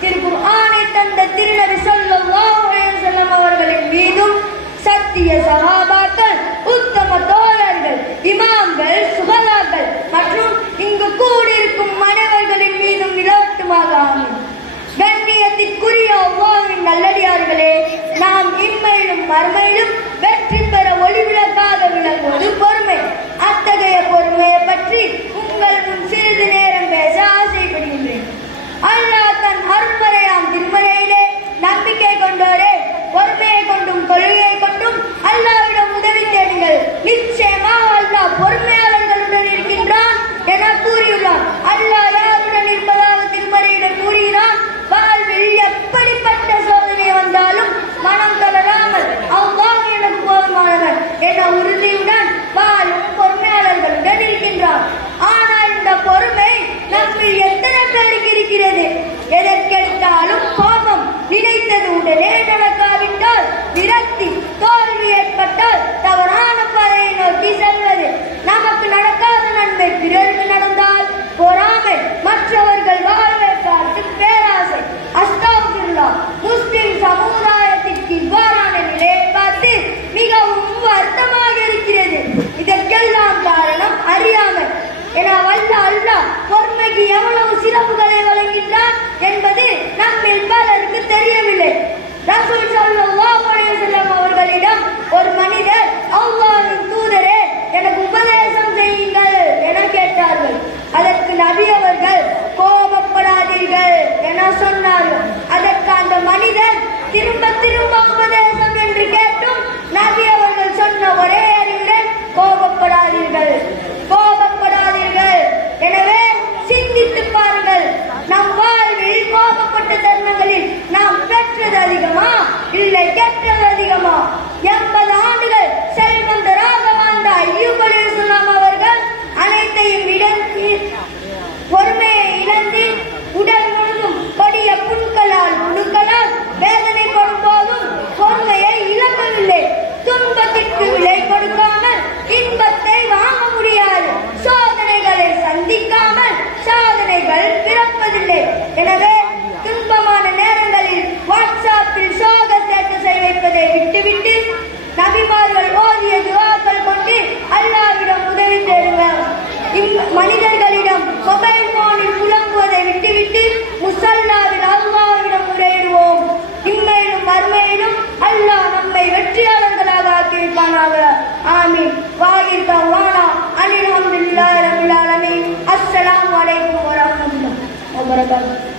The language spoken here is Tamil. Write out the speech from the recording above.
திரு குர்ஆனை தந்த திருநபி ஸல்லல்லாஹு அலைஹி அவர்களின் மீதும் சத்திய சஹாபாக்கள் உத்தம தோழர்கள் இமாம்கள் சுபலாக்கள் மற்றும் இங்கு கூடியிருக்கும் மனிதர்களின் மீதும் நிலவட்டுமாக ஆகும் கண்ணியத்திற்குரிய அவ்வாவின் நல்லடியார்களே நாம் இம்மையிலும் மர்மையிலும் wabarakatuh.